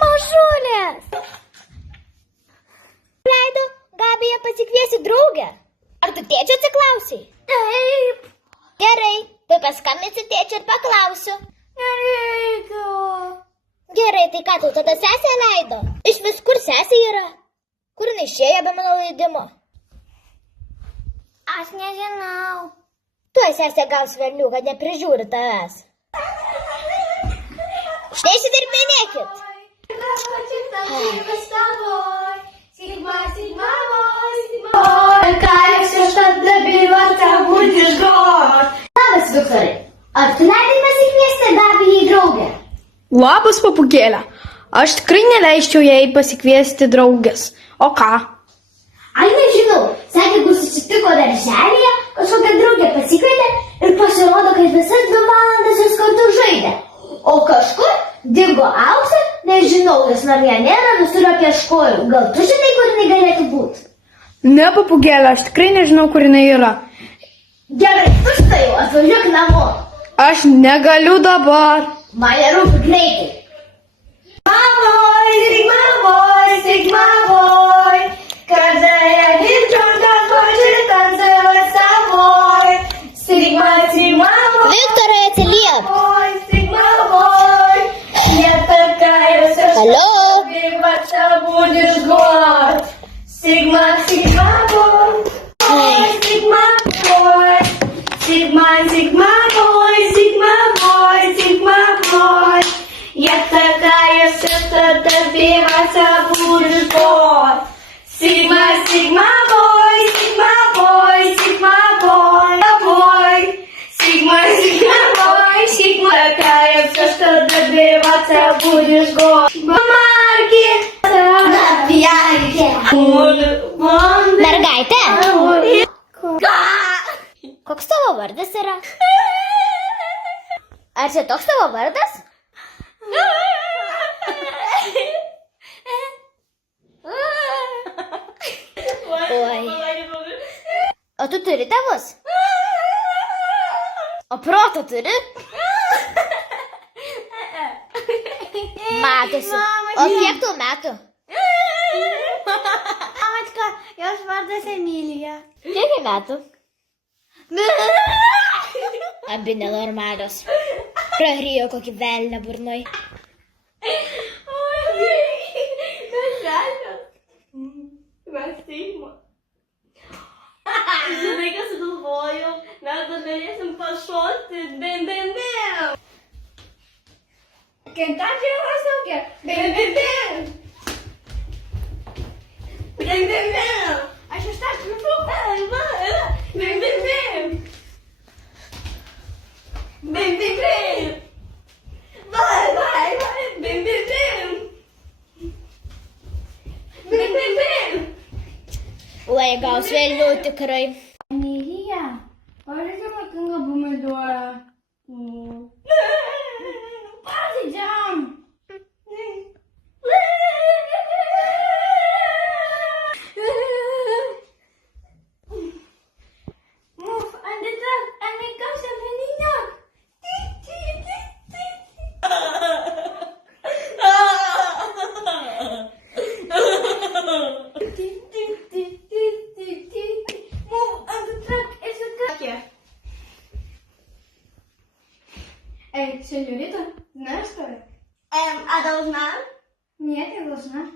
Mažulės! Leido, Gabija pasikviesi draugę? Ar tu tėčio atsiklausiai? Taip. Gerai, tai paskambinsi tėčio ir paklausiu. Nereikia. Gerai, tai ką tau tada sesė leido? Iš vis kur sesė yra? Kur jinai išėjo be mano leidimo? Aš nežinau. Tuoj sesė gaus velnių, kad neprižiūri tavęs. Neišsidirbinėkit. Labas, Viktorai. Ar tu leidai pasikviesti Gabiją į draugę? Labas, papugėlė. Aš tikrai neleisčiau jai pasikviesti draugės. O ką? Ai, nežinau. Sakė, jeigu susitiko darželėje, kažkokia draugė pasikvietė ir pasirodo, kad visas 2 valandas jūs kartu žaidė. O kažkur dingo Auksė, nežinau, nes namie nėra, visur apieškojau. Gal tu žinai, kur jinai galėtų būti? Ne, papugėlė, aš tikrai nežinau, kur jinai yra. Gerai, tu štai jau, atvažiuok namo. Aš negaliu dabar. Man nerūpi greitai. Когда я девчонка хочет танцевать с тобой. Сигма, сигма, мой. Viktorai, atsiliep. Сигма, мой. Я такая, все, что Алло. добиваться будешь год. Сигма, сигма, мой. Сигма, мой. Сигма, сигма, мой. Сигма, мой. Сигма, мой. Я такая, все, что добиваться будешь год. Сигма, сигма, бой, сигма, бой, сигма, бой, бой. Сигма, сигма, бой, сигма. Такая, все, что добиваться будешь год. Марки, на пьянке. Mergaitė, koks tavo vardas yra? Ar čia toks tavo vardas? Oi. O tu turi tėvus? O proto turi? Matosi. O kiek tau metų? Matka, jos vardas Emilija. Kiek metų? Abi nenormalios. Prarijo kokį velnę burnoj. Žinai, ką sugalvojau? Mes dar galėsim pašokti. Bim, bim, bim. Kentucky Rostoke. Bim, bim, bim. Bim, bim, bim. Aš iš tą šliupu. Bim, bim, bim. Bim, bim, bim. Vai, vai, vai. Bim, bim, bim. Bim, bim, bim. Oi, gaus vėliau tikrai. Emilija, pavyzdžiui, makinga pomidorą. Pasidžiam. Mów, Anny Kasia Beniniak. Эй, сеньорита, знаешь, что ли? А должна? Нет, не должна.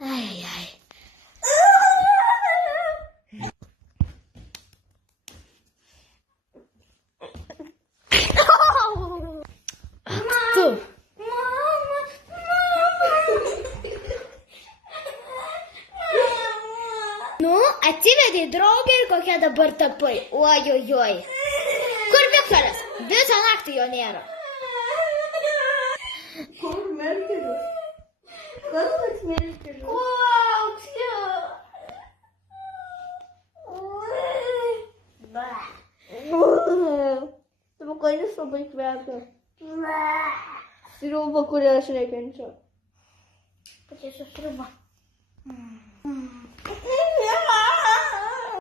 Ай-яй. Tu. Nu, atsivedė draugę ir kokia dabar tapai. Ojojoj. Kur Viktoras? Visą naktį jo nėra. Kur Merkelis? Kas toks Merkelis? Koks jo? Spokojnis labai kvepia. Sriuba, kurią aš nekenčiu. Pačiai su sriuba.